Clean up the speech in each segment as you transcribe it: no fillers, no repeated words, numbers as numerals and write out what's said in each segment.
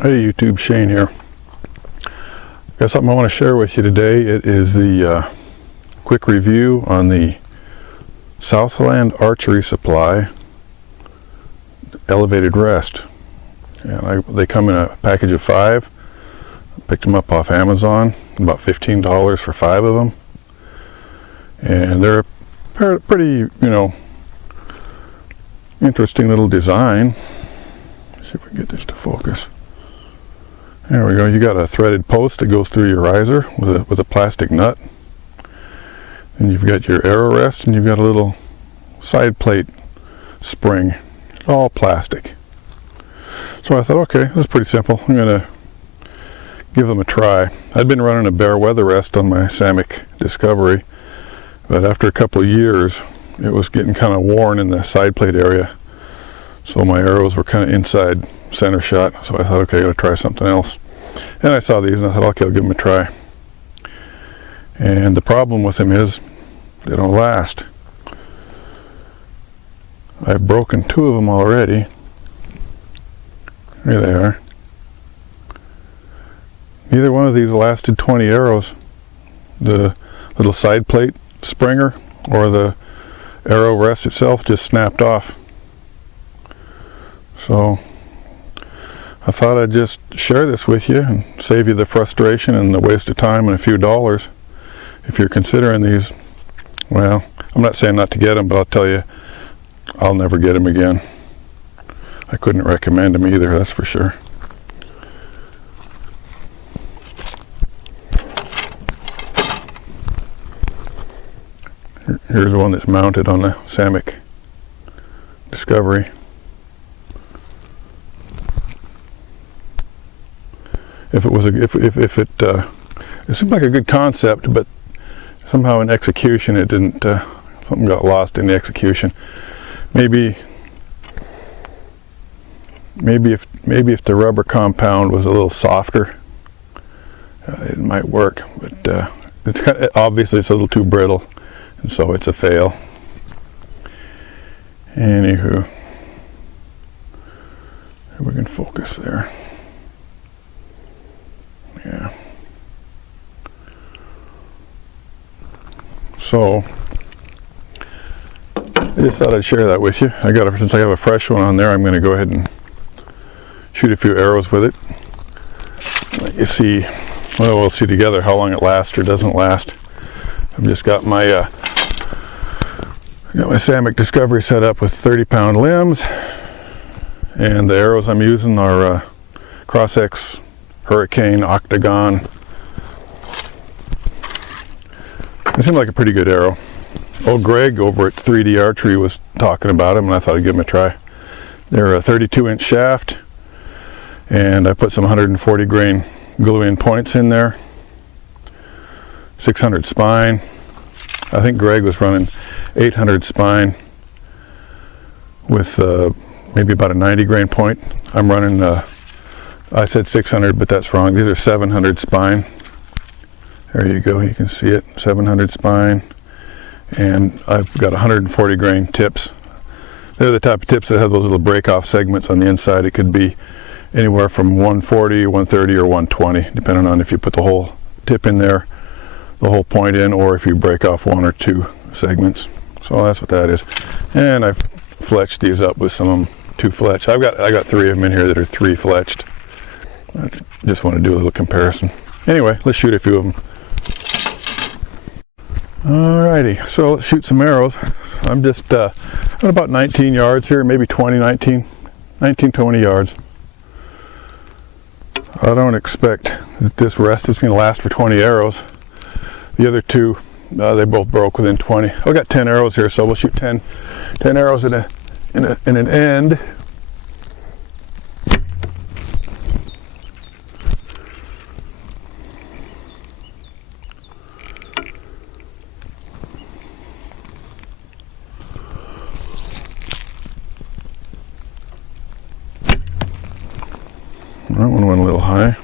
Hey YouTube, Shane here. Got something I want to share with you today. It is the quick review on the Southland Archery Supply elevated rest. And they come in a package of 5. I picked them up off Amazon, about $15 for 5 of them. And they're a pretty, interesting little design. Let's see if we can get this to focus. There we go. You got a threaded post that goes through your riser with a plastic nut, and you've got your arrow rest, and you've got a little side plate spring. It's all plastic. So I thought, okay, that's pretty simple. I'm gonna give them a try. I'd been running a bare weather rest on my Samick Discovery, but after a couple of years, it was getting kind of worn in the side plate area. So my arrows were kind of inside center shot, so I thought, okay, I gotta try something else. And I saw these and I thought, okay, I'll give them a try. And the problem with them is they don't last. I've broken 2 of them already. Here they are. Neither one of these lasted 20 arrows. The little side plate springer or the arrow rest itself just snapped off. So I thought I'd just share this with you and save you the frustration and the waste of time and a few dollars. If you're considering these, well, I'm not saying not to get them, but I'll tell you, I'll never get them again. I couldn't recommend them either, that's for sure. Here's one that's mounted on the Samick Discovery. If it seemed like a good concept, but somehow in execution it didn't. Something got lost in the execution. Maybe if the rubber compound was a little softer, it might work. But it's obviously it's a little too brittle, and so it's a fail. Anywho, if we can focus there. Yeah. So I just thought I'd share that with you. Since I have a fresh one on there, I'm going to go ahead and shoot a few arrows with it. Let you see. Well, we'll see together how long it lasts or doesn't last. I've just got my Samick Discovery set up with 30-pound limbs, and the arrows I'm using are Cross-X Hurricane Octagon. It seemed like a pretty good arrow. Old Greg over at 3D Archery was talking about them, and I thought I'd give them a try. They're a 32-inch shaft, and I put some 140 grain glue-in points in there. 600 spine. I think Greg was running 800 spine with maybe about a 90 grain point. I'm running I said 600, but that's wrong. These are 700 spine. There you go, you can see it, 700 spine. And I've got 140 grain tips. They're the type of tips that have those little break-off segments on the inside. It could be anywhere from 140, 130, or 120, depending on if you put the whole tip in there, the whole point in, or if you break off 1 or 2 segments. So that's what that is. And I've fletched these up with some of them 2 fletch. I got 3 of them in here that are 3 fletched. I just want to do a little comparison. Anyway, let's shoot a few of them. Alrighty, so let's shoot some arrows. I'm just at about 19 yards here, maybe 19, 20 yards. I don't expect that this rest is going to last for 20 arrows. The other 2, they both broke within 20. I've got 10 arrows here, so we'll shoot 10 arrows in an end. That one went a little high.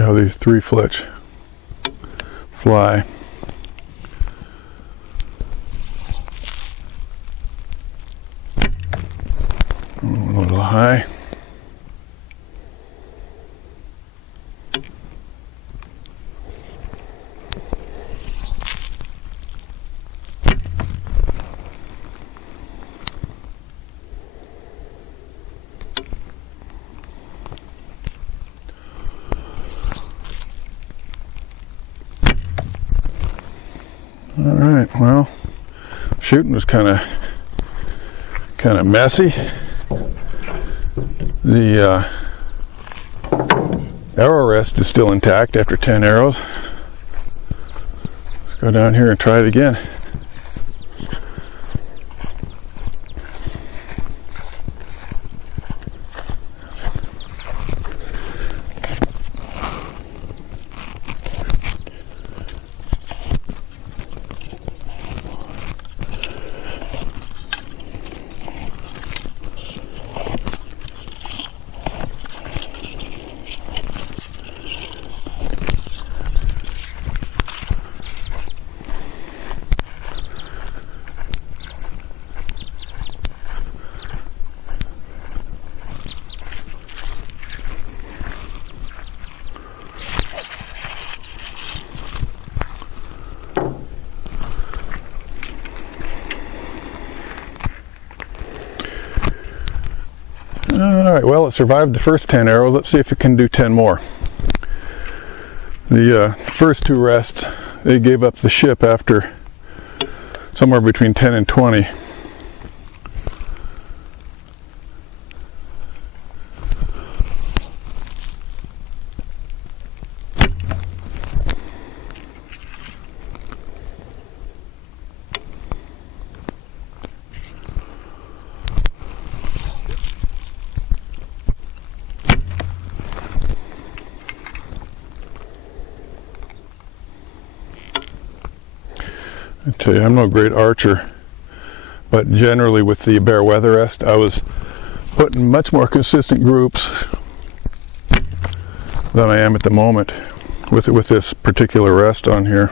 See how these 3 fletch fly. A little high. All right, well, shooting was kind of messy. The arrow rest is still intact after 10 arrows. Let's go down here and try it again. Alright, well, it survived the first 10 arrows. Let's see if it can do 10 more. The first 2 rests, they gave up the ship after somewhere between 10 and 20. I tell you, I'm no great archer, but generally with the bare weather rest, I was putting much more consistent groups than I am at the moment with this particular rest on here.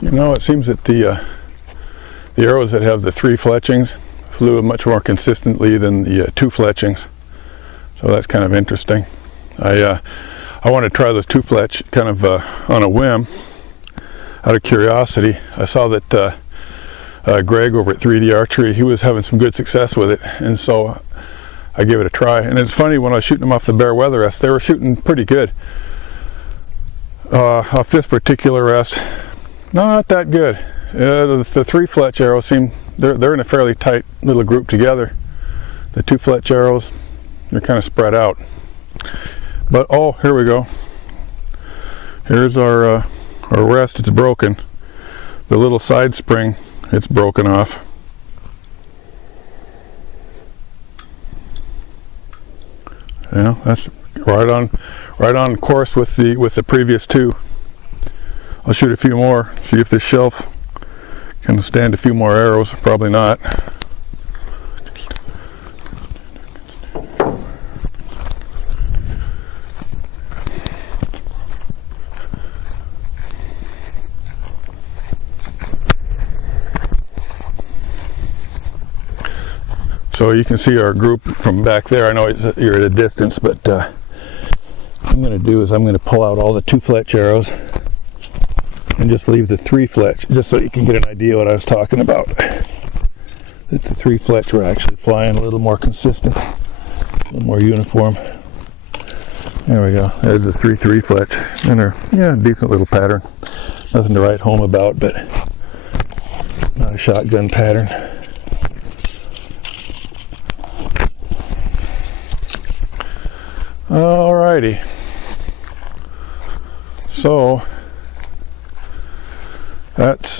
You know, it seems that the arrows that have the 3 fletchings flew much more consistently than the 2 fletchings, so that's kind of interesting. I want to try those 2 fletch kind of on a whim, out of curiosity. I saw that Greg over at 3D Archery, he was having some good success with it, and so I gave it a try. And it's funny, when I was shooting them off the bare weather rest, they were shooting pretty good. Off this particular rest, not that good. The 3 fletch arrows seem, they're in a fairly tight little group together. The 2 fletch arrows, they're kind of spread out. But oh, here we go. Here's our rest. It's broken. The little side spring, it's broken off. Yeah, that's right on course with the previous 2. I'll shoot a few more, see if this shelf can stand a few more arrows. Probably not. So you can see our group from back there. I know you're at a distance, but what I'm going to do is I'm going to pull out all the 2-fletch arrows and just leave the 3-fletch, just so you can get an idea what I was talking about. That the 3-fletch were actually flying a little more consistent, a little more uniform. There we go. There's the 3-3-fletch, and they're, yeah, decent little pattern. Nothing to write home about, but not a shotgun pattern. Alrighty. So that's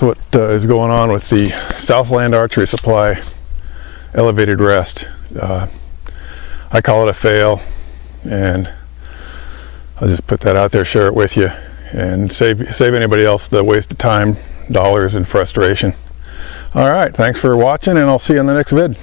what is going on with the Southland Archery Supply elevated rest. I call it a fail, and I'll just put that out there, share it with you, and save anybody else the waste of time, dollars, and frustration. All right, thanks for watching, and I'll see you in the next vid.